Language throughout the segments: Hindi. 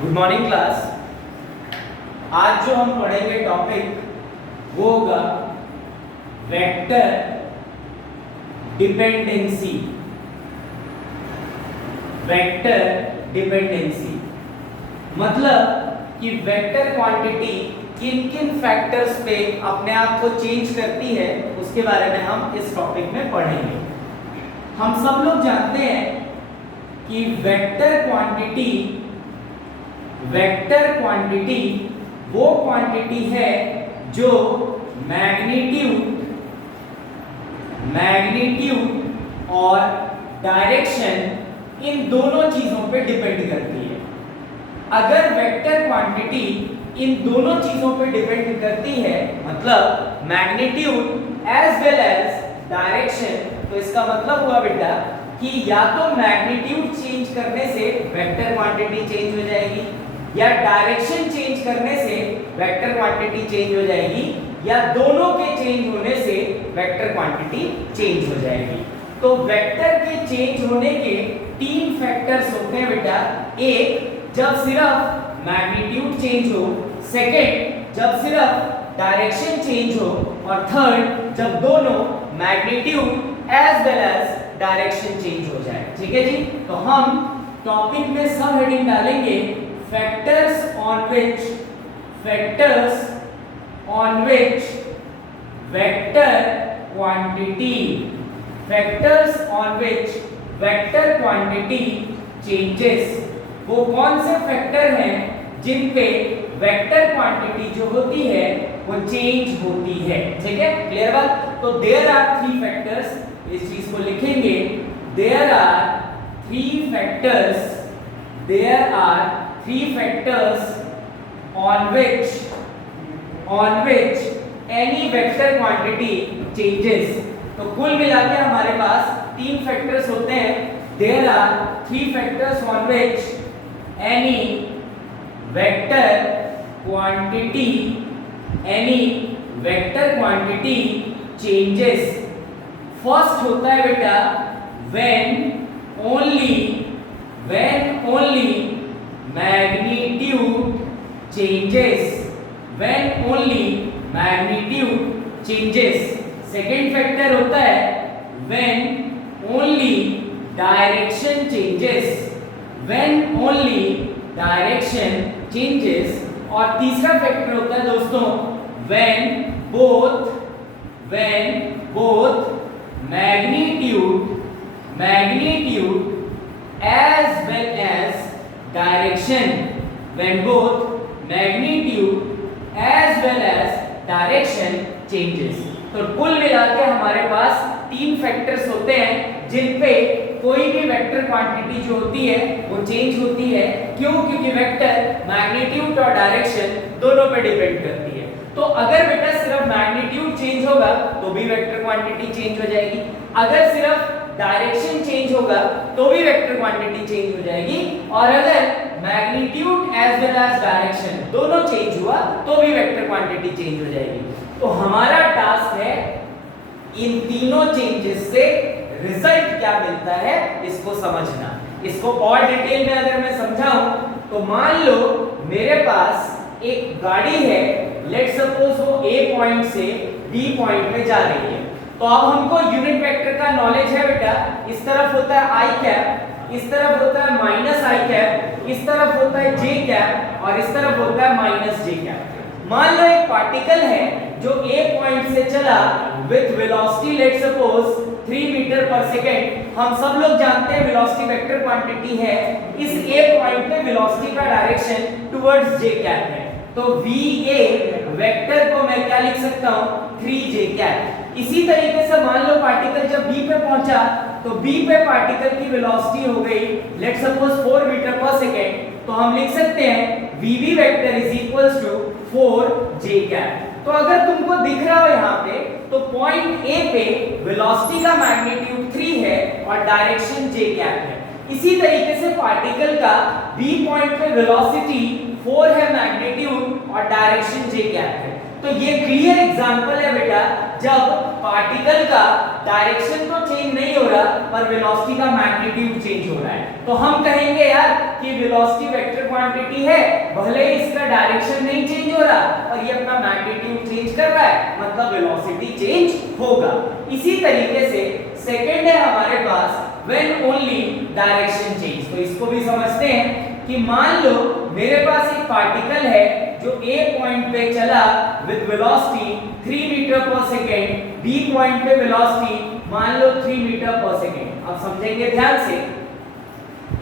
Good morning class. आज जो हम पढ़ेंगे टॉपिक वो होगा वेक्टर डिपेंडेंसी। वेक्टर डिपेंडेंसी मतलब कि वेक्टर क्वांटिटी किन किन फैक्टर्स पे अपने आप को चेंज करती है उसके बारे में हम इस टॉपिक में पढ़ेंगे। हम सब लोग जानते हैं कि वेक्टर क्वांटिटी वो क्वांटिटी है जो मैग्नीट्यूड और डायरेक्शन इन दोनों चीजों पे डिपेंड करती है। अगर वेक्टर क्वांटिटी इन दोनों चीजों पे डिपेंड करती है मतलब magnitude as well as direction, तो इसका मतलब हुआ बेटा कि या तो मैग्नीट्यूड चेंज करने से वेक्टर क्वांटिटी चेंज हो जाएगी या डायरेक्शन चेंज करने से वेक्टर क्वांटिटी चेंज हो जाएगी या दोनों के चेंज होने से वेक्टर क्वांटिटी चेंज हो जाएगी। तो वेक्टर के चेंज होने के तीन फैक्टर्स होते हैं बेटा। एक, जब सिर्फ मैग्नीट्यूड चेंज हो, सेकंड जब सिर्फ डायरेक्शन चेंज हो और थर्ड जब दोनों magnitude as well as direction change हो जाए। ठीक है जी। तो हम टॉपिक में सब हेडिंग डालेंगे factors on which vector quantity changes. वो कौन से फैक्टर हैं जिन पे वेक्टर क्वांटिटी जो होती है वो चेंज होती है। ठीक है, क्लियर बात। तो देयर आर थ्री फैक्टर्स, इस चीज को लिखेंगे। There are three factors on which any vector quantity changes। तो कुल मिला के हमारे पास तीन फैक्टर्स होते हैं। There are three factors on which any vector quantity changes। First होता है बेटा when only magnitude changes। Second factor होता है when only direction changes। और तीसरा फैक्टर होता है दोस्तों when both magnitude as well as direction changes। तो कुल मिलाकर हमारे पास तीन फैक्टर्स होते हैं जिन पे कोई भी वेक्टर क्वांटिटी जो होती है वो चेंज होती है। क्यों? क्योंकि वेक्टर मैग्नीट्यूड और डायरेक्शन दोनों पे डिपेंड करती है। तो अगर बेटा सिर्फ मैग्नीट्यूड चेंज होगा तो भी वेक्टर क्वांटिटी चेंज हो जाएगी, अगर सिर्फ डायरेक्शन चेंज होगा तो भी वेक्टर क्वांटिटी चेंज हो जाएगी, और अगर magnitude as well as direction दोनों चेंज हुआ तो भी वेक्टर क्वांटिटी चेंज हो जाएगी। तो हमारा टास्क है इन तीनों चेंजेस से रिजल्ट क्या मिलता है इसको समझना। इसको और डिटेल में अगर मैं समझाऊं तो मान लो मेरे पास एक गाड़ी है, लेट सपोज वो A पॉइंट से B पॉइंट में जा रही है। तो अब हमको यूनिट वेक्टर का नॉलेज है बेटा। इस तरफ होता है i कैप, इस तरफ होता है माइनस i कैप, इस तरफ होता है j कैप और इस तरफ होता है माइनस j कैप। मान लो एक पार्टिकल है जो A पॉइंट से चला with velocity let suppose 3 meter per second. हम सब लोग जानते हैं वेलोसिटी वेक्टर क्वांटिटी है। इस A पॉइंट पे वेलोसिटी का डायरेक्शन टुवर्ड्स j कैप है। तो VA वेक्टर को मैं क्या लिख सकता हूं 3j कैप। इसी तरीके से मान लो पार्टिकल जब B पे पहुंचा तो B पे पार्टिकल की वेलोसिटी हो गई let suppose 4 meter per second. तो हम लिख सकते हैं VB vector is equals to 4j cap. तो अगर तुमको दिख रहा हो यहाँ पे तो पॉइंट A पे वेलोसिटी का मैग्नीट्यूड 3 है और डायरेक्शन j कैप है। इसी तरीके से पार्टिकल का B पॉइंट पे वेलोसिटी 4 है मैग्नीट्यूड और डायरेक्शन j कैप है। तो ये क्लियर एग्जांपल है बेटा, जब पार्टिकल का डायरेक्शन तो चेंज नहीं हो रहा पर वेलोसिटी का मैग्नीट्यूड चेंज हो रहा है, तो हम कहेंगे यार कि वेलोसिटी वेक्टर क्वांटिटी है, भले ही इसका डायरेक्शन नहीं चेंज हो रहा और ये अपना मैग्नीट्यूड चेंज कर रहा है, मतलब वेलोसिटी चेंज होगा। इसी तरीके से सेकंड है हमारे पास व्हेन ओनली डायरेक्शन चेंज। तो इसको भी समझते हैं कि मान लो मेरे पास एक पार्टिकल है जो A पॉइंट पे चला with velocity 3 meter per second, B point पे वेलोसिटी मान लो 3 मीटर पर सेकेंड। अब समझेंगे ध्यान से,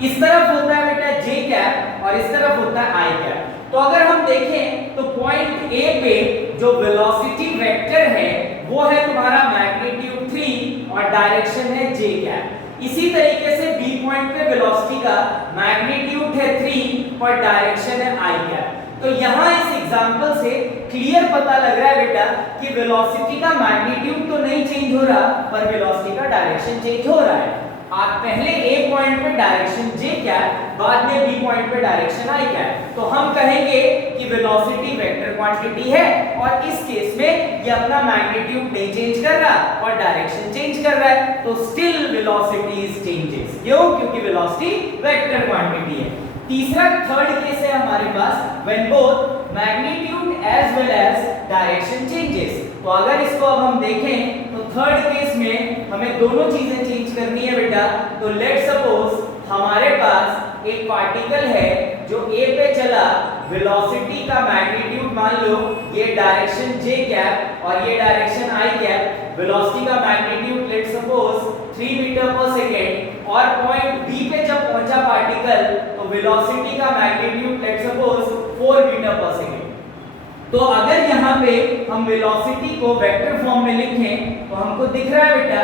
इस तरफ होता है बेटा J कैप और इस तरफ होता है I कैप। तो अगर हम देखें तो पॉइंट A पे जो वेलोसिटी वेक्टर है वो है तुम्हारा मैग्नीट्यूड 3 और डायरेक्शन है J कैप। इसी तरीके से B पॉइंट पे वेलोसिटी का मैग्नीट्यूड है 3 और डायरेक्शन है I कैप। तो यहाँ इस एग्जांपल से क्लियर पता लग रहा है बेटा कि वेलोसिटी का मैग्नीट्यूड तो नहीं चेंज हो रहा पर वेलोसिटी का डायरेक्शन चेंज हो रहा है। आप पहले A पॉइंट पे डायरेक्शन J कैप, बाद में B पॉइंट पे डायरेक्शन I कैप, तो हम कहेंगे कि वेलोसिटी वेक्टर क्वांटिटी है और इस केस में ये अपना मैग्नीट्यूड नहीं चेंज कर रहा और डायरेक्शन चेंज कर रहा है, तो स्टिल वेलोसिटी इज चेंजेस। क्यों? क्योंकि वेलोसिटी वेक्टर क्वांटिटी है। तीसरा थर्ड केस है हमारे पास when both magnitude as well as direction changes. तो अगर इसको अब हम देखें तो थर्ड केस में हमें दोनों चीजें चेंज करनी है बेटा। तो लेट सपोज हमारे पास एक पार्टिकल है जो A पे चला, वेलोसिटी का मैग्नीट्यूड मान लो ये डायरेक्शन J कैप और ये डायरेक्शन I कैप, वेलोसिटी का magnitude late suppose 3 meter per second और पॉइंट B पे जब पहुंचा पार्टिकल तो वेलोसिटी का magnitude late suppose 4 meter per second. तो अगर यहाँ पे हम वेलोसिटी को वेक्टर फॉर्म में लिखें तो हमको दिख रहा है बेटा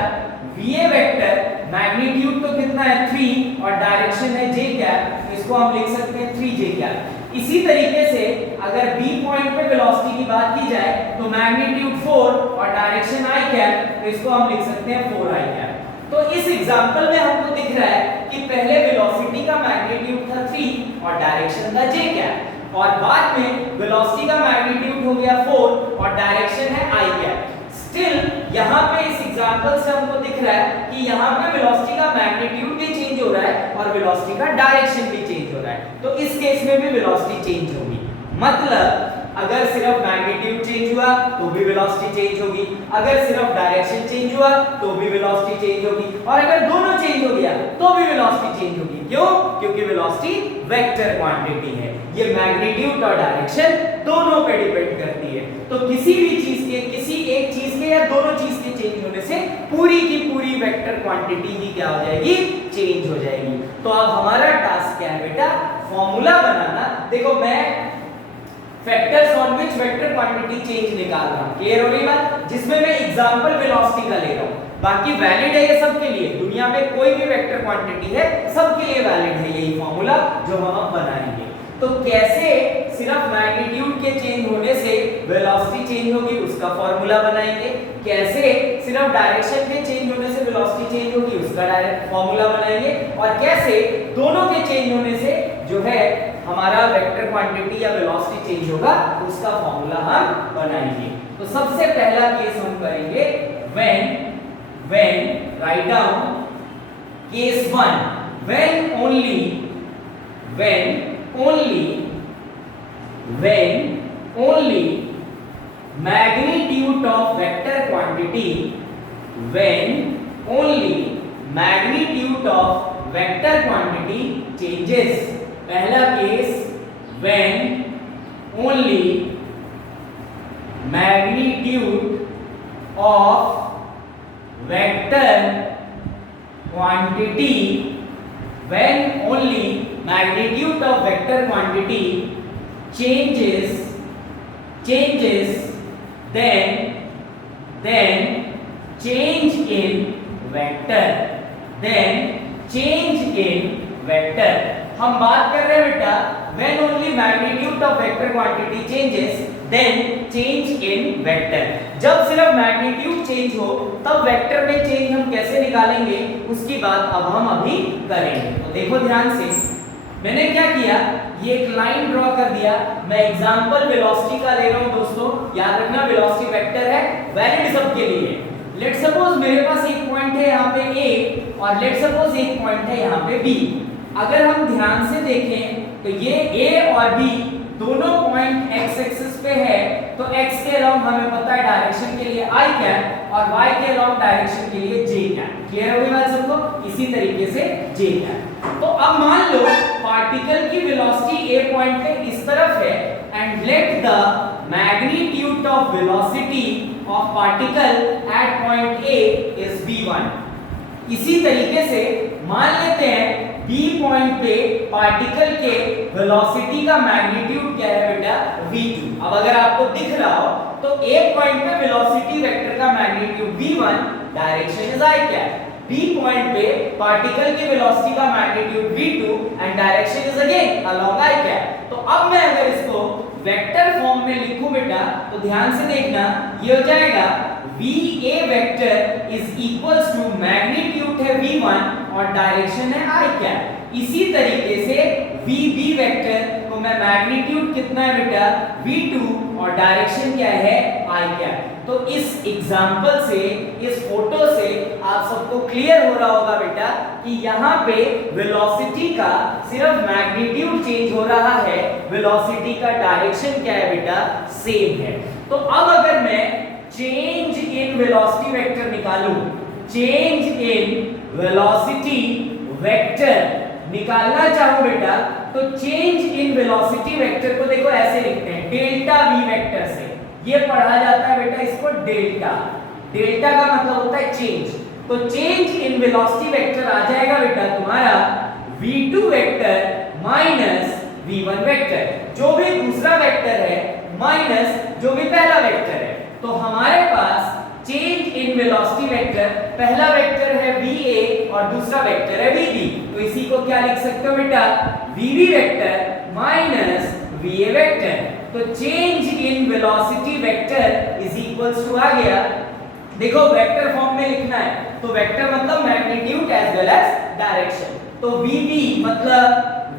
VA वेक्टर, मैग्नीट्यूड तो कितना है 3 और डायरेक्शन है J कैप, तो इसको हम लिख सकते हैं 3J कैप। इसी तरीके से अगर B पॉइंट पे वेलोसिटी की बात की जाए तो मैग्नीट्यूड 4 और डायरेक्शन I कैप, तो इसको हम लिख सकते हैं 4I कैप। तो इस एग्जांपल में हमको दिख रहा है कि पहले वेलोसिटी का मैग्नीट्यूड था 3 और डायरेक्शन था J कैप और बाद में वेलोसिटी का मैग्नीट्यूड हो गया 4 और डायरेक्शन है I कैप। स्टिल यहाँ पे इस एग्जांपल से हमको दिख रहा है कि यहाँ पे वेलोसिटी का मैग्नीट्यूड भी चेंज हो रहा है और वेलोसिटी का डायरेक्शन भी चेंज हो रहा है, तो इस केस में भी वेलोसिटी चेंज होगी। मतलब अगर सिर्फ मैग्नीट्यूड चेंज हुआ तो भी वेलोसिटी चेंज होगी, अगर सिर्फ डायरेक्शन चेंज हुआ तो भी वेलोसिटी चेंज होगी और अगर दोनों चेंज हो गया तो भी वेलोसिटी चेंज होगी। क्यों? क्योंकि वेलोसिटी वेक्टर क्वांटिटी है, ये मैग्नीट्यूड और डायरेक्शन दोनों पे डिपेंड करती है। तो किसी भी चीज के, किसी एक चीज के या दोनों चीज के चेंज होने से पूरी की पूरी वेक्टर क्वांटिटी ही क्या हो जाएगी? चेंज हो जाएगी। तो अब हमारा टास्क क्या है बेटा? फॉर्मूला बनाना। देखो मैं factors on which vector quantity change निकाल रहा हूं, क्लियर हो गई बात? जिसमें मैं एग्जांपल वेलोसिटी का ले रहा हूं, बाकी वैलिड है ये सबके लिए, दुनिया में कोई भी वेक्टर क्वांटिटी है सबके लिए वैलिड है यही फॉर्मूला जो हम अब बनाएंगे। तो कैसे सिर्फ मैग्नीट्यूड के चेंज होने से वेलोसिटी चेंज होगी उसका फॉर्मूला बनाएंगे, कैसे सिर्फ डायरेक्शन के चेंज होने से वेलोसिटी चेंज होगी उसका डायरेक्ट फॉर्मूला बनाएंगे, और कैसे दोनों के चेंज होने से जो है हमारा वेक्टर क्वांटिटी या वेलोसिटी चेंज होगा उसका फॉर्मूला हम बनाएंगे। तो सबसे पहला केस हम करेंगे when write down case 1, when only magnitude of vector quantity, when only magnitude of vector quantity changes। पहला case when only magnitude of vector quantity, when only magnitude of vector quantity changes, then change in vector, हम बात कर रहे हैं बेटा when only magnitude of vector quantity changes then change in vector। जब सिर्फ मैग्नीट्यूड चेंज हो तब वेक्टर में चेंज हम कैसे निकालेंगे उसकी बात अब हम अभी करेंगे। तो देखो ध्यान से, मैंने क्या किया, ये एक लाइन ड्रॉ कर दिया। मैं एग्जांपल वेलोसिटी का ले रहा हूं दोस्तों, याद रखना वेलोसिटी वेक्टर है, वैलिड सबके लिए। लेट सपोज मेरे पास एक पॉइंट है यहाँ पे A और लेट सपोज एक पॉइंट है यहाँ पे B। अगर हम ध्यान से देखें तो ये A और B दोनों पॉइंट x एक्सिस पे है, तो x के अलोंग हमें पता है डायरेक्शन के लिए i कैप और y के अलोंग डायरेक्शन के लिए j कैप। क्लियर हो गई बात सबको? इसी तरीके से j कैप। तो अब मान लो पार्टिकल की वेलोसिटी a पॉइंट पे इस तरफ है and let the magnitude of velocity of particle at point a is v1। इसी तरीके से मान लेते हैं B पॉइंट पे पार्टिकल के वेलोसिटी का मैग्नीट्यूड क्या है बेटा, v2। अब अगर आपको दिख रहा हो तो A पॉइंट पे वेलोसिटी वेक्टर का magnitude v1, direction is i cap. B point पे पार्टिकल के वेलोसिटी का magnitude v2 and direction is again along i cap. तो अब मैं अगर इसको वेक्टर फॉर्म में लिखूं बेटा तो ध्यान से देखना, ये हो जाएगा VA vector is equals to magnitude है v1 और डायरेक्शन है i कैप। इसी तरीके से VB वेक्टर को मैं मैग्नीट्यूड कितना है बेटा v2 और डायरेक्शन क्या है i कैप। तो इस एग्जांपल से, इस फोटो से आप सबको क्लियर हो रहा होगा बेटा कि यहाँ पे वेलोसिटी का सिर्फ मैग्नीट्यूड चेंज हो रहा है, वेलोसिटी का डायरेक्शन क्या है बेटा, सेम है। तो अब अगर मैं चेंज इन वेलोसिटी वेक्टर निकालूं, चेंज इन वेलोसिटी वेक्टर निकालना चाहूं बेटा, तो चेंज इन वेलोसिटी वेक्टर को देखो ऐसे लिखते हैं डेल्टा v वेक्टर से। ये पढ़ा जाता है बेटा इसको डेल्टा। डेल्टा का मतलब होता है चेंज। तो चेंज इन वेलोसिटी वेक्टर आ जाएगा बेटा तुम्हारा v2 vector minus v1 vector, जो भी दूसरा वेक्टर है माइनस जो भी पहला वेक्टर है। तो हमारे पास चेंज इन वेलोसिटी वेक्टर, पहला वेक्टर है va और दूसरा वेक्टर है vb। तो इसी को क्या लिख सकते हो बेटा, vb vector minus va vector. तो change in velocity vector is equals to आ गया, देखो वेक्टर फॉर्म में लिखना है तो वेक्टर मतलब magnitude as well as direction. तो vb मतलब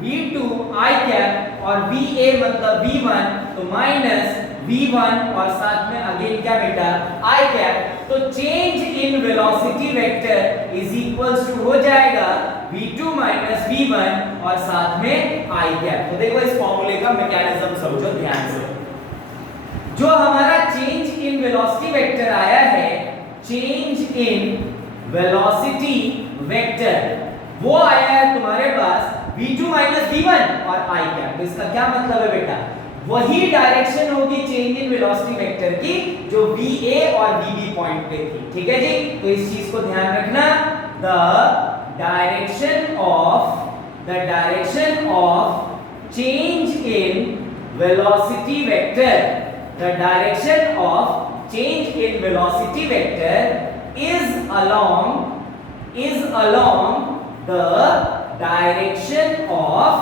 v2 i कैप और va मतलब v1 तो माइनस v1 और साथ में अगेन क्या बेटा i कैप। तो change in velocity vector is equals to हो जाएगा v2 माइनस v1 और साथ में i कैप। तो देखो इस फॉर्मूले का मैकेनिज्म समझो ध्यान से। जो हमारा चेंज इन वेलोसिटी वेक्टर आया है, चेंज इन वेलोसिटी वेक्टर वो आया है तुम्हारे पास v2 माइनस v1 और i कैप। तो इसका क्या मतलब है बेटा, वही डायरेक्शन होगी चेंज इन वेलोसिटी वेक्टर की जो va और vb पॉइंट पे थी। ठीक है जी, तो इस चीज को ध्यान रखना, the direction of change in velocity vector, the direction of change in velocity vector is along the direction of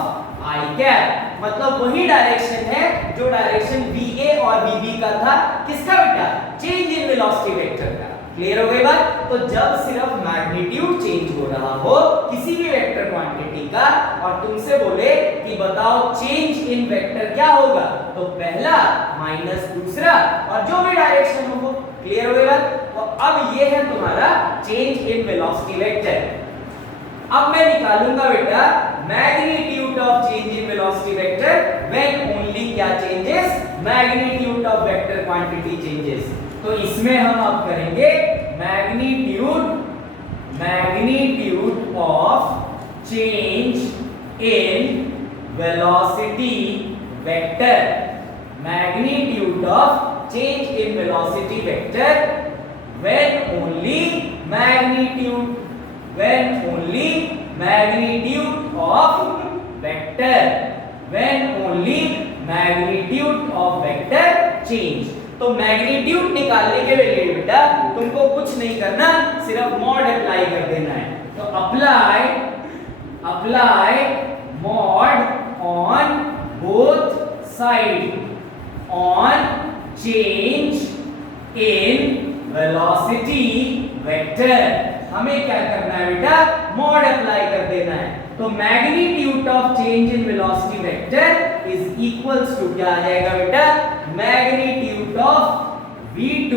i cap. मतलब वही डायरेक्शन है जो डायरेक्शन va और vb का था, किसका बेटा, चेंज इन वेलोसिटी वेक्टर का। क्लियर हो गई बात? तो जब सिर्फ मैग्नीट्यूड चेंज हो रहा हो किसी भी वेक्टर क्वांटिटी का और तुमसे बोले कि बताओ चेंज इन वेक्टर क्या होगा, तो पहला माइनस दूसरा और जो भी डायरेक्शन हो वो। क्लियर हो गई बात? तो अब ये है तुम्हारा चेंज इन वेलोसिटी वेक्टर। अब मैं निकालूंगा बेटा magnitude of change in velocity vector when only क्या changes, magnitude of vector quantity changes. तो इसमें हम अब करेंगे magnitude of change in velocity vector, magnitude of change in velocity vector when only magnitude of vector change। तो मैग्नीट्यूड निकालने के लिए बेटा तुमको कुछ नहीं करना, सिर्फ मॉड अप्लाई कर देना है। तो apply mod on both side on change in velocity vector. हमें क्या करना है बेटा, मॉड अप्लाई कर देना है। तो magnitude of change in velocity vector is equals to क्या आ जाएगा बेटा, magnitude of v2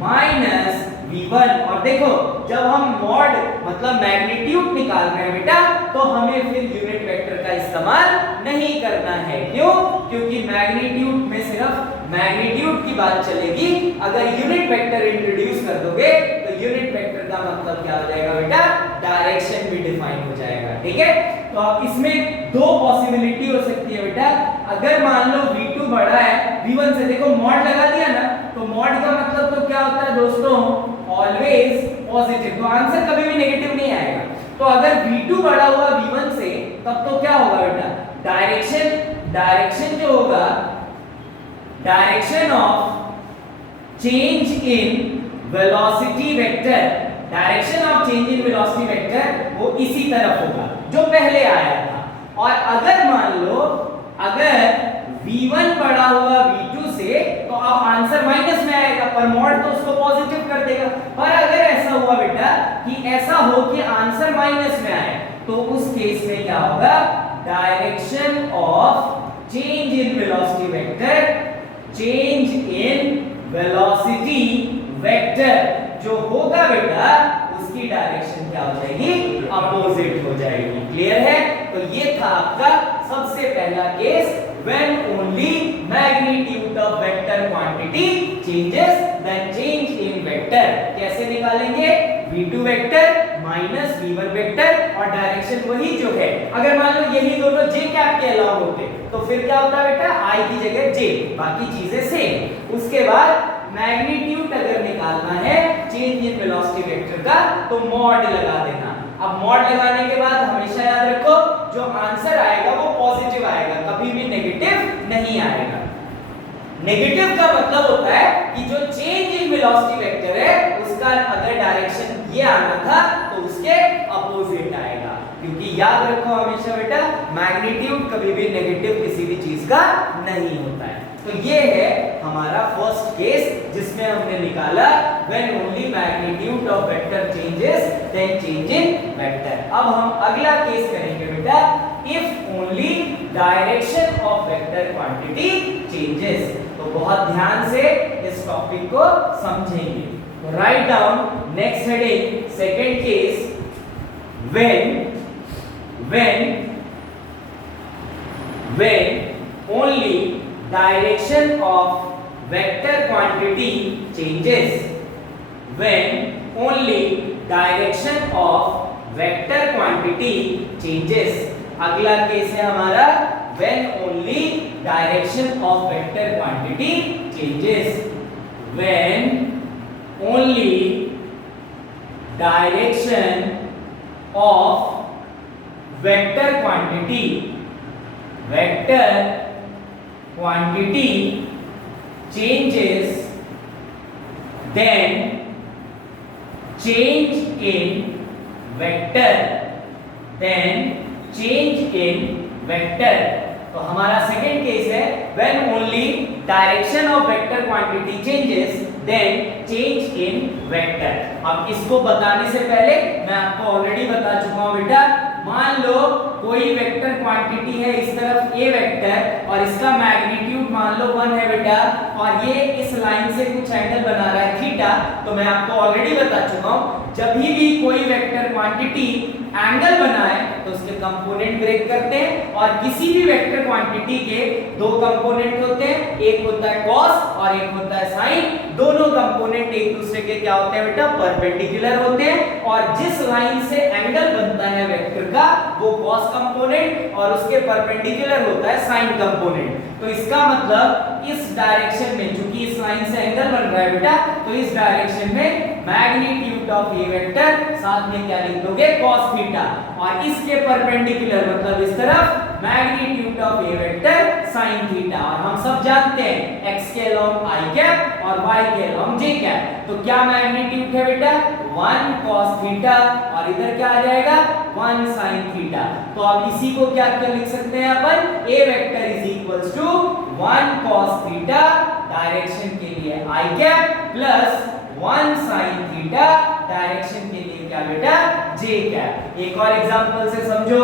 minus v1। और देखो जब हम मॉड मतलब मैग्नीट्यूड निकाल रहे हैं बेटा, तो हमें फिर यूनिट वेक्टर का इस्तेमाल नहीं करना है। क्यों? क्योंकि मैग्नीट्यूड में सिर्फ मैग्नीट्यूड की बात चलेगी। अगर यूनिट वेक्टर इंट्रोड्यूस कर दोगे तो यूनिट वेक्टर का मतलब क्या हो जाएगा बेटा, डायरेक्शन भी डिफाइन हो जाएगा। ठीक है, तो अब इसमें दो पॉसिबिलिटी हो सकती है बेटा। अगर मान लो v2 बड़ा है v1 से, देखो मॉड लगा दिया ना, तो मॉड का मतलब तो क्या होता है दोस्तों, ऑलवेज पॉजिटिव, तो आंसर कभी भी नेगेटिव नहीं आएगा। तो अगर v2 बड़ा हुआ v1 से, तब तो क्या होगा बेटा, डायरेक्शन जो होगा, direction of change in velocity vector, direction of change in velocity vector वो इसी तरफ होगा जो पहले आया था। और अगर मान लो अगर v1 बड़ा हुआ v2 से, तो अब आंसर माइनस में आएगा, पर मॉड तो उसको पॉजिटिव कर देगा। पर अगर ऐसा हुआ बेटा कि ऐसा हो कि आंसर माइनस में आए, तो उस केस में क्या होगा, direction of change in velocity vector, change in velocity vector जो होगा बेटा, उसकी डायरेक्शन क्या हो जाएगी, अपोजिट हो जाएगी। क्लियर है? तो ये था आपका सबसे पहला case, when only magnitude of vector quantity changes, then change in vector। कैसे निकालेंगे, v2 vector minus v1 vector, और डायरेक्शन वही जो है। अगर मान लो यही दोनों j कैप के अलाउ होते, तो फिर क्या होता है बेटा, i की जगह j, बाकी चीजें सेम। उसके बाद मैग्नीट्यूड अगर निकालना है चेंज इन वेलोसिटी वेक्टर का, तो मॉड लगा देना। अब मॉड लगाने के बाद हमेशा याद रखो, जो आंसर आएगा वो पॉजिटिव आएगा, कभी भी नेगेटिव नहीं आएगा। नेगेटिव का मतलब होता है कि जो चेंज इन वेलोसिटी वेक्टर है उसका अगर डायरेक्शन ये आना था तो उसके अपोजिट आएगा। क्योंकि याद रखो हमेशा बेटा, मैग्नीट्यूड कभी भी नेगेटिव किसी भी चीज का नहीं होता है। तो ये है हमारा फर्स्ट केस जिसमें हमने निकाला when only magnitude of vector changes then change in vector। अब हम अगला केस करेंगे बेटा, if only direction of vector quantity changes। तो बहुत ध्यान से इस टॉपिक को समझेंगे। तो write down next heading, second case, when only direction of vector quantity changes, when only direction of vector quantity changes। अगला केस है हमारा when only direction of vector quantity changes, when only direction of vector quantity changes, then change in vector, तो हमारा सेकंड केस है when only direction of vector quantity changes then change in vector। अब इसको बताने से पहले मैं आपको ऑलरेडी बता चुका हूं बेटा, मान लो कोई वेक्टर क्वांटिटी है इस तरफ a वेक्टर, और इसका मैग्नीट्यूड मान लो 1 है बेटा, और ये इस लाइन से कुछ एंगल बना रहा है थीटा। तो मैं आपको ऑलरेडी बता चुका हूं, जब भी कोई वेक्टर क्वांटिटी एंगल बनाए तो उसके कंपोनेंट ब्रेक करते हैं, और किसी भी वेक्टर क्वांटिटी के दो कंपोनेंट होते हैं, एक होता है कॉस और एक होता है साइन। दोनों कंपोनेंट एक दूसरे के क्या होते हैं बेटा, परपेंडिकुलर होते हैं, और जिस लाइन से एंगल बनता है वेक्टर का वो कॉस कंपोनेंट और उसके परपेंडिकुलर होता है साइन कंपोनेंट। तो इसका मतलब इस डायरेक्शन में, चूंकि इस लाइन से एंगल बन रहा है बेटा, तो इस डायरेक्शन में मैग्नीट्यूड ऑफ ए वेक्टर साथ में क्या लिख दोगे, cos थीटा, और इसके परपेंडिकुलर मतलब इस तरफ magnitude of A vector sin theta. और हम सब जानते हैं x के अलोंग i कैप और y के अलोंग j कैप। तो क्या मैग्नीट्यूड है बेटा, 1 cos थीटा, और इधर क्या आ जाएगा, 1 sin थीटा। तो अब इसी को क्या लिख सकते हैं अपन, a vector is equals to 1 cos theta direction के लिए i cap plus 1 sin theta direction के लिए क्या बेटा, j कैप। एक और एग्जांपल से समझो,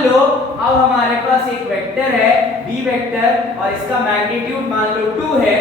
मान लो अब हमारे पास एक वेक्टर है b वेक्टर और इसका मैग्नीट्यूड मान लो 2 है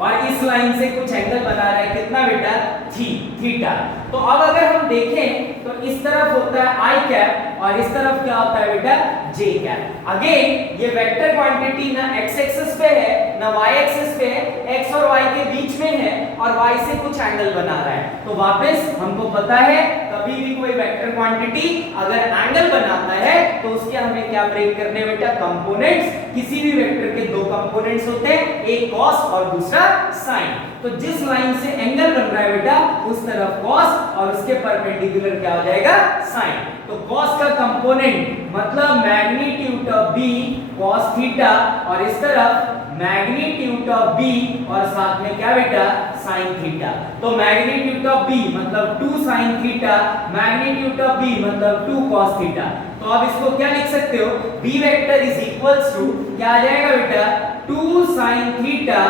और इस लाइन से कुछ एंगल बना रहा है कितना बेटा थीटा। तो अब अगर हम देखें तो इस तरफ होता है आई कैप और इस तरफ क्या होता है बेटा जे कैप। अगेन ये वेक्टर क्वांटिटी ना x एक्सिस पे है ना y एक्सिस पे है, x और y के बीच में है और y से कुछ एंगल बना रहा है। तो वापस हमको पता है कभी भी कोई वेक्टर क्वांटिटी अगर एंगल बनाता है तो उसके हमें क्या ब्रेक करने बेटा कंपोनेंट्स। किसी भी वेक्टर के दो कंपोनेंट्स होते हैं, एक कॉस और दूसरा साइन। तो जिस लाइन से एंगल बन रहा है बेटा उस तरफ कॉस और उसके परपेंडिकुलर क्या हो जाएगा साइन। तो कॉस का कंपोनेंट मतलब magnitude of b cos theta और इस तरफ मैग्नीट्यूड ऑफ b और साथ में क्या बेटा sin थीटा। तो मैग्नीट्यूड ऑफ b मतलब 2 sin theta, magnitude of b मतलब 2 cos थीटा। तो अब इसको क्या लिख सकते हो, b vector is equals to क्या आ जाएगा बेटा 2 sin theta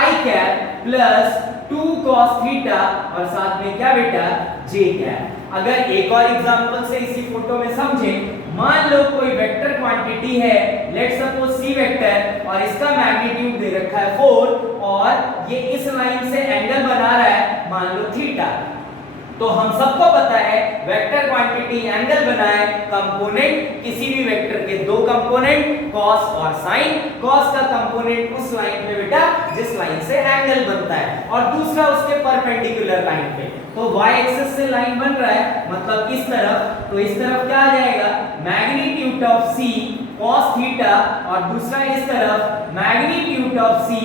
i cap plus 2 cos theta और साथ में क्या बेटा j कैप। अगर एक और एग्जांपल से इसी फोटो में समझें, मान लो कोई वेक्टर क्वांटिटी है लेट्स सपोज c वेक्टर और इसका मैग्नीट्यूड दे रखा है 4 और ये इस लाइन से एंगल बना रहा है मान लो थीटा। तो हम सबको पता है वेक्टर क्वांटिटी एंगल बनाए कंपोनेंट किसी भी वेक्टर के दो कंपोनेंट cos और sin। cos का कंपोनेंट उस लाइन पे बेटा जिस लाइन से एंगल बनता है और दूसरा उसके परपेंडिकुलर लाइन पे। तो y एक्सिस से लाइन बन रहा है मतलब इस तरफ, तो इस तरफ क्या आ जाएगा magnitude of c cos theta और दूसरा इस तरफ magnitude of c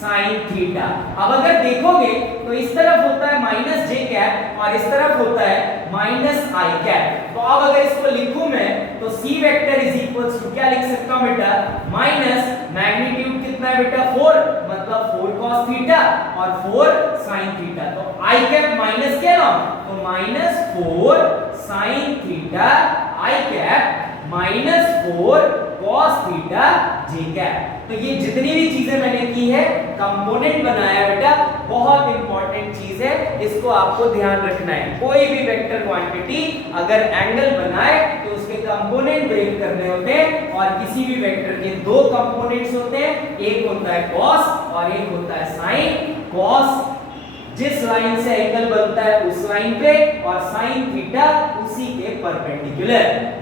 sin theta. अब अगर देखोगे तो इस तरफ होता है माइनस j कैप और इस तरफ होता है माइनस i कैप। तो अब अगर इसको लिखूं मैं तो c vector is equals to क्या लिख सकता हूं बेटा माइनस मैग्नीट्यूड कितना है बेटा 4 मतलब 4 cos थीटा और 4 sin थीटा। तो i कैप माइनस क्या ना तो minus 4 sin theta i cap minus 4 cos theta j cap. तो ये जितनी भी चीजें मैंने की है कंपोनेंट बनाया बेटा बहुत इंपॉर्टेंट चीज है, इसको आपको ध्यान रखना है। कोई भी वेक्टर क्वांटिटी अगर एंगल बनाए तो उसके कंपोनेंट ब्रेक करने होते हैं और किसी भी वेक्टर के दो कंपोनेंट्स होते हैं, एक होता है cos और एक होता है sin। cos जिस लाइन से एंगल बनता है उस लाइन पे और sin थीटा उसी के परपेंडिकुलर।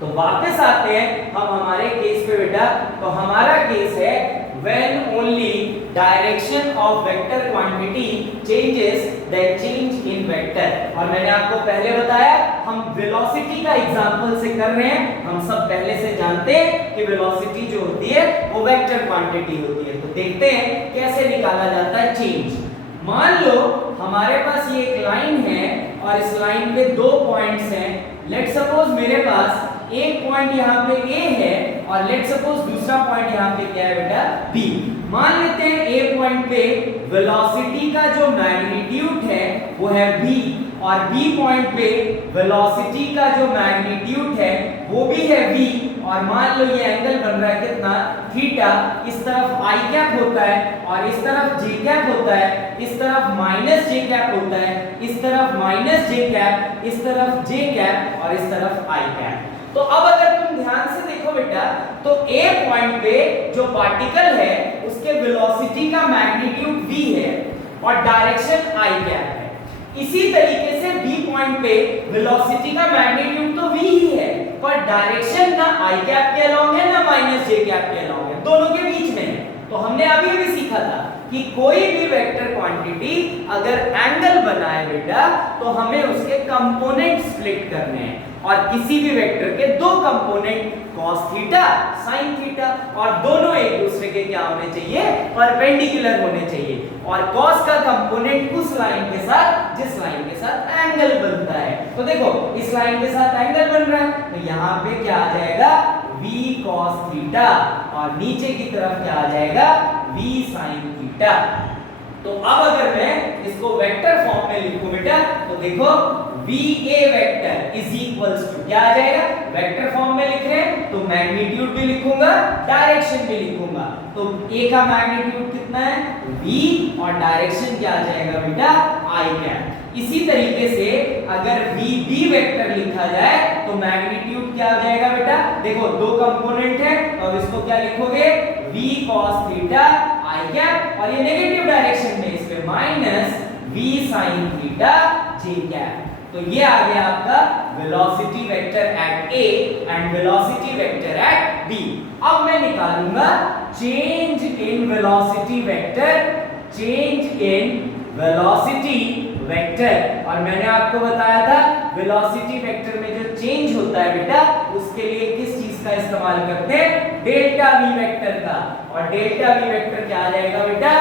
तो वापस आते हैं हम हमारे केस पे बेटा। तो हमारा केस है when only direction of vector quantity changes then change in vector। और मैंने आपको पहले बताया हम वेलोसिटी का एग्जांपल से कर रहे हैं। हम सब पहले से जानते हैं कि वेलोसिटी जो होती है वो वेक्टर क्वांटिटी होती है। तो देखते हैं कैसे निकाला जाता है चेंज। मान लो हमारे पास ये एक लाइन है और इस लाइन पे दो पॉइंट्स हैं। लेट सपोज मेरे पास एक पॉइंट यहाँ पे A है और लेट सपोज दूसरा पॉइंट यहाँ पे क्या है बेटा B। मान लेते हैं A पॉइंट पे वेलोसिटी का जो मैग्नीट्यूड है वो है V और B पॉइंट पे वेलोसिटी का जो मैग्नीट्यूड है वो भी है V और मान लो ये एंगल बन रहा है कितना थीटा। इस तरफ I कैप होता है और इस तरफ J कैप होता है, इस तरफ माइनस J कैप होता है, इस तरफ माइनस J कैप, इस तरफ J कैप और इस तरफ I कैप। तो अब अगर तुम ध्यान से देखो बेटा तो A पॉइंट पे जो पार्टिकल है उसके वेलोसिटी का मैग्नीट्यूड V है और डायरेक्शन I कैप है। इसी तरीके से B पॉइंट पे वेलोसिटी का मैग्नीट्यूड तो V ही है पर डायरेक्शन ना I कैप के अलोंग है ना माइनस J कैप के अलोंग है, दोनों के बीच में है। तो हमने अभी भी सीखा था कि कोई भी वेक्टर क्वांटिटी अगर एंगल बनाए बेटा तो हमें उसके कंपोनेंट स्प्लिट करने हैं और किसी भी वेक्टर के दो component cos theta sin theta और दोनों एक दूसरे के क्या होने चाहिए परपेंडिकुलर होने चाहिए और cos का कंपोनेंट उस लाइन के साथ जिस लाइन के साथ एंगल बनता है। तो देखो इस लाइन के साथ एंगल बन रहा है तो यहाँ पे क्या आ जाएगा v cos थीटा और नीचे की तरफ क्या आ जाएगा v sin थीटा। तो अब अगर मैं इसको वेक्टर फॉर्म में लिखूं बेटा तो देखो VA vector is equals to क्या आ जाएगा वेक्टर फॉर्म में लिख रहे हैं तो मैग्नीट्यूड भी लिखूंगा डायरेक्शन भी लिखूंगा। तो A का मैग्नीट्यूड कितना है V और डायरेक्शन क्या आ जाएगा बेटा I कैप। इसी तरीके से अगर VB वेक्टर लिखा जाए तो तो मैग्नीट्यूड क्या हो जाएगा बेटा, देखो दो कंपोनेंट है तो अब इसको क्या लिखोगे, v cos theta i cap, और ये नेगेटिव डायरेक्शन में इस पे minus v sin theta j cap. तो ये आ गया आपका velocity vector eight A and velocity vector eight B। अब मैं निकालूंगा change in velocity vector, change in velocity vector. और मैंने आपको बताया था वेलोसिटी वेक्टर में जो चेंज होता है बेटा उसके लिए किस चीज का इस्तेमाल करते हैं, डेल्टा v वेक्टर का। और डेल्टा v वेक्टर क्या आ जाएगा बेटा,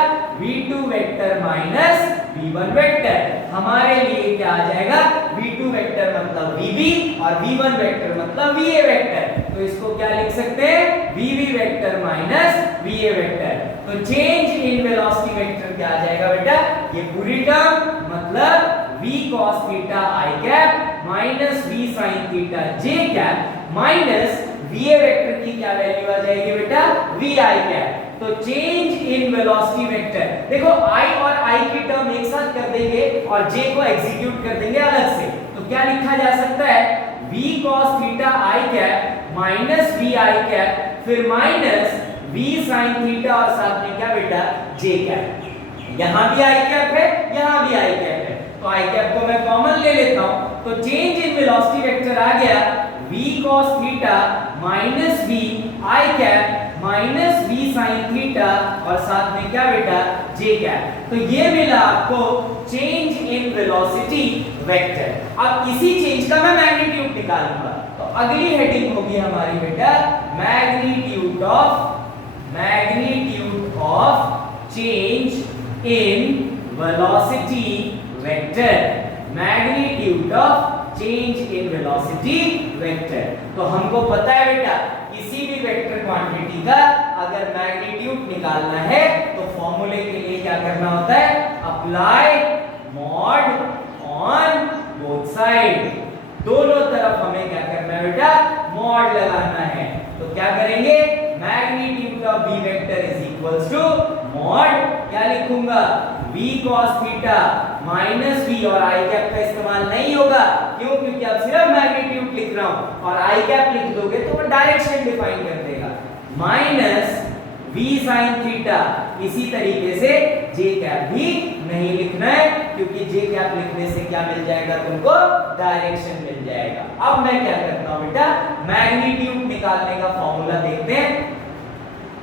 v2 vector minus v1 vector. हमारे लिए क्या आ जाएगा, v2 वेक्टर मतलब vb और v1 वेक्टर मतलब va वेक्टर। तो इसको क्या लिख सकते हैं, vb vector minus va vector. तो चेंज इन वेलोसिटी वेक्टर क्या आ जाएगा बेटा, ये पूरी टर्म मतलब v cos theta i cap minus v sin theta j cap minus va vector की क्या वैल्यू आ जाएगी बेटा, vi कैप। तो चेंज इन वेलोसिटी वेक्टर, देखो i और i की टर्म एक साथ कर देंगे और j को एग्जीक्यूट कर देंगे अलग से। तो क्या लिखा जा सकता है, v cos theta i cap minus vi cap फिर माइनस v sin थीटा और साथ में क्या बेटा j कैप। यहां भी i कैप है, यहां भी i कैप है, तो i कैप को मैं कॉमन ले लेता हूं। तो चेंज इन वेलोसिटी वेक्टर आ गया v cos theta minus v i cap minus v sin theta और साथ में क्या बेटा j कैप। तो ये मिला आपको चेंज इन वेलोसिटी वेक्टर। अब इसी चेंज का मैं मैग्नीट्यूड निकालूंगा। तो अगली हेडिंग होगी हमारी बेटा magnitude of change in velocity vector, magnitude of change in velocity vector. तो हमको पता है बेटा किसी भी वेक्टर क्वांटिटी का अगर मैग्नीट्यूड निकालना है तो फॉर्मूले के लिए क्या करना होता है, apply mod on both side. दोनों तरफ हमें क्या करना है बेटा, मॉड लगाना है। तो क्या करेंगे, magnitude of v vector is equals to mod, क्या लिखूंगा, v cos theta minus v और i कैप का इस्तेमाल नहीं होगा, क्यों, क्योंकि अब सिर्फ मैग्नीट्यूड लिख रहा हूं और i कैप लिख दोगे तो वो डायरेक्शन डिफाइन कर देगा, माइनस v sin थीटा। इसी तरीके से j कैप भी नहीं लिखना है क्योंकि j कैप लिखने से क्या मिल जाएगा तुमको, डायरेक्शन मिल जाएगा। अब मैं क्या करता हूं बेटा, मैग्नीट्यूड निकालने का फॉर्मूला देखते हैं।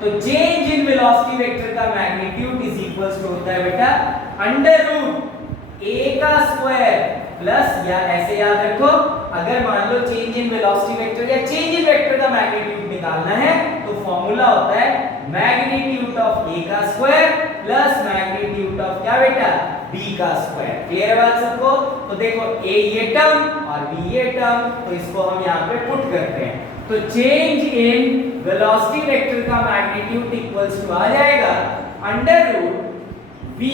तो चेंज इन वेलोसिटी वेक्टर का मैग्नीट्यूड इज इक्वल्स टू होता है बेटा अंडर रूट a का स्क्वायर प्लस, या ऐसे याद रखो, अगर मान लो चेंज इन वेलोसिटी वेक्टर या चेंज इन वेक्टर का मैग्नीट्यूड निकालना है तो फॉर्मूला होता है मैग्नीट्यूड ऑफ a का स्क्वायर प्लस मैग्नीट्यूड ऑफ क्या बेटा b का स्क्वायर। क्लियर बात सबको। तो देखो a ये टर्म और b ये टर्म, तो इसको हम यहाँ पे पुट करते हैं। तो चेंज इन वेलोसिटी वेक्टर का मैग्नीट्यूड इक्वल्स टू आ जाएगा under root v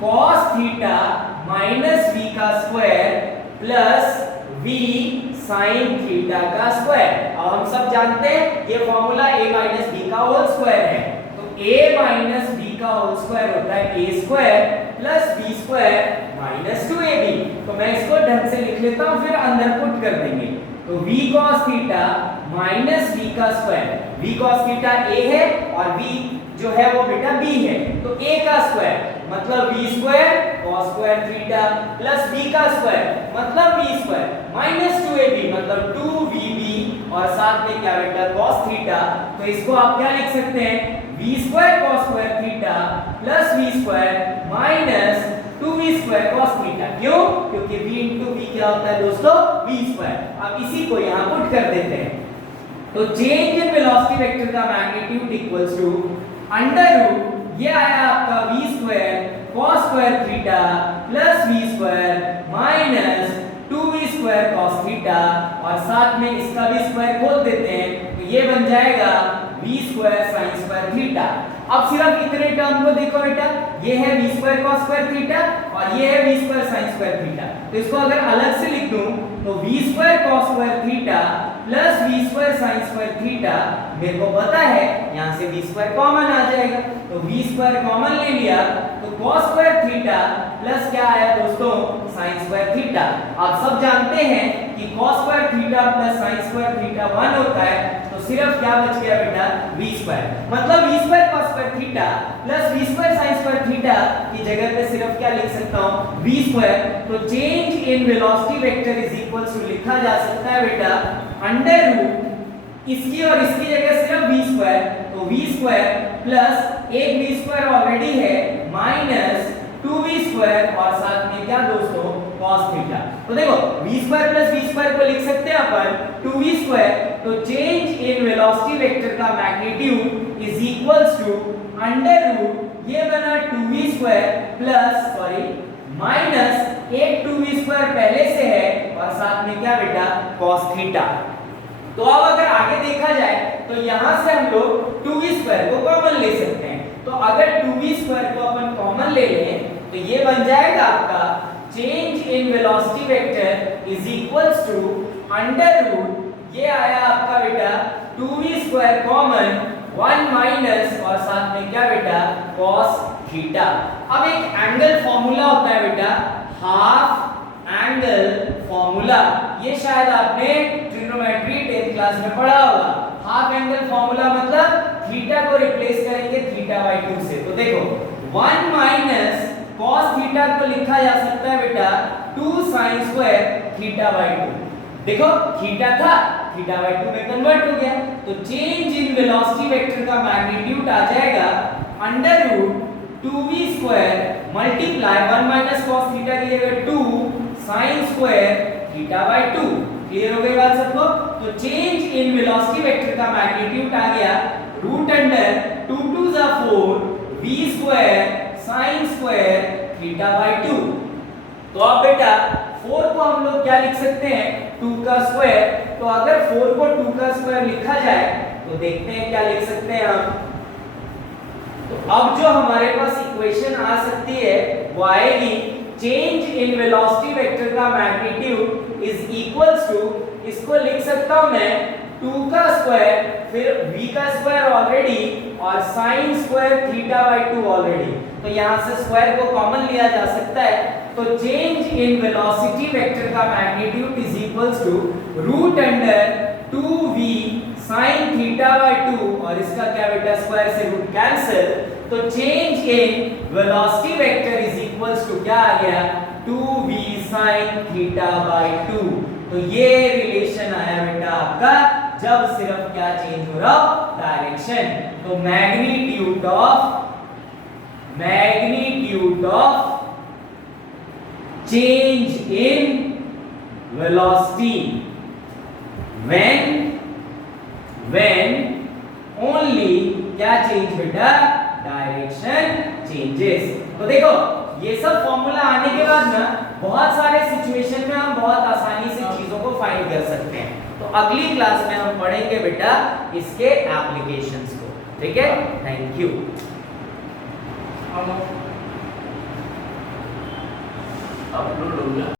cos theta minus v का square plus v sin theta का स्क्वायर। अब हम सब जानते हैं ये फॉर्मूला a माइनस b का होल स्क्वायर है, तो a माइनस b का होल स्क्वायर होता है a square plus b square minus 2ab। तो मैं इसको ढंग से लिख लेता हूं फिर अंदर पुट कर देंगे। तो v cos theta minus v का square, v cos theta a है और v जो है वो बेटा b है, तो a का स्क्वायर मतलब v square cos square theta plus b का स्क्वायर मतलब b स्क्वायर माइनस 2ab मतलब 2vb और साथ में क्या बेटा cos थीटा। तो इसको आप क्या लिख सकते हैं, v square cos square theta plus v square minus 2v square cos theta. क्यों, क्योंकि v into v क्या होता है दोस्तों, v स्क्वायर। अब इसी को यहाँ पुट कर देते हैं। तो चेंज इन वेलोसिटी वेक्टर का magnitude equals to under root, ये आया आपका v square cos square theta plus v square minus 2v square cos theta और साथ में इसका भी स्क्वायर खोल देते हैं तो ये बन जाएगा v square sin square theta. अब सिर्फ इतने टर्म को देखो बेटा, ये है v square cos square theta और ये है v square sin square theta. तो इसको अगर अलग से लिख दूं तो v square cos square theta plus v square sin square theta, मेरे को पता है यहां से v स्क्वायर कॉमन आ जाएगा, तो v स्क्वायर कॉमन ले लिया तो cos स्क्वायर थीटा प्लस क्या आया दोस्तों sin स्क्वायर थीटा। आप सब जानते हैं कि cos square theta plus sin square theta 1 होता है, तो सिर्फ क्या बच गया बेटा v स्क्वायर, मतलब v square cos square theta plus v square sin square theta की जगह पे सिर्फ क्या लिख सकता हूं v स्क्वायर। तो change in velocity vector is equals to लिखा जा सकता है बेटा अंडर रूट इसकी और इसकी जगह सिर्फ v स्क्वायर, तो v स्क्वायर प्लस एक v स्क्वायर ऑलरेडी है माइनस 2v स्क्वायर और साथ में क्या दोस्तों cos थीटा। तो देखो v square plus v square को लिख सकते हैं अपन 2v स्क्वायर, तो चेंज इन वेलोसिटी वेक्टर का magnitude is equals to under root ये बना 2v square plus sorry minus एक 2v स्क्वायर पहले से है और साथ में क्या बेटा cos थीटा। तो अब अगर आगे देखा जाए तो यहां से हम लोग 2v स्क्वायर को कॉमन ले सकते हैं, तो अगर 2v स्क्वायर को अपन कॉमन ले लें तो ये बन जाएगा आपका change in velocity vector is equals to under root ये आया आपका बेटा 2v स्क्वायर कॉमन 1 माइनस और साथ में क्या बेटा cos थीटा। अब एक एंगल फॉर्मूला होता है बेटा हाफ एंगल फॉर्मूला, ये शायद आपने ट्रिग्नोमेट्री 10th क्लास में पढ़ा होगा। हाफ एंगल फॉर्मूला मतलब थीटा को रिप्लेस करेंगे थीटा बाय 2 से, तो देखो 1 माइनस cos थीटा को लिखा जा सकता है बेटा 2 sin स्क्वायर थीटा बाय 2। देखो थीटा था थीटा बाय 2 में कन्वर्ट हो गया, तो चेंज इन वेलोसिटी वेक्टर का मैग्नीट्यूड आ जाएगा under root 2v square multiply 1 minus cos theta की जगह 2 sin square theta by 2। Clear हो गई बात सबको? तो चेंज इन वेलोसिटी वेक्टर का मैग्नीट्यूड आ गया रूट अंडर 2 2 जा 4 v square sin square theta by 2। तो अब बेटा 4 को हम लोग क्या लिख सकते हैं 2 का स्क्वायर, तो अगर 4 को 2 का स्क्वायर लिखा जाए तो देखते हैं क्या लिख सकते हैं हम। तो अब जो हमारे पास इक्वेशन आ सकती है वो आएगी चेंज इन वेलोसिटी वेक्टर का मैग्नीट्यूड इज इक्वल्स टू, इसको लिख सकता हूं मैं 2 का स्क्वायर फिर v का स्क्वायर ऑलरेडी और sin square theta by 2 already, तो यहां से स्क्वायर को कॉमन लिया जा सकता है। तो चेंज इन वेलोसिटी वेक्टर का magnitude is equals to root under 2v sin theta by 2 और इसका क्या बेटा स्क्वायर से रूट कैंसिल, तो change in velocity vector is equals to क्या आ गया 2v sin थीटा बाय 2। तो ये रिलेशन आया बेटा आपका जब सिर्फ क्या चेंज हो रहा हो डायरेक्शन। तो magnitude of change in velocity when only क्या चेंज बेटा डायरेक्शन चेंजेस। तो देखो ये सब फॉर्मूला आने के बाद ना बहुत सारे सिचुएशन में हम बहुत आसानी से चीजों को फाइंड कर सकते हैं। तो अगली क्लास में हम पढ़ेंगे बेटा इसके एप्लीकेशंस को, ठीक है। Thank you. अपलोड हो गया।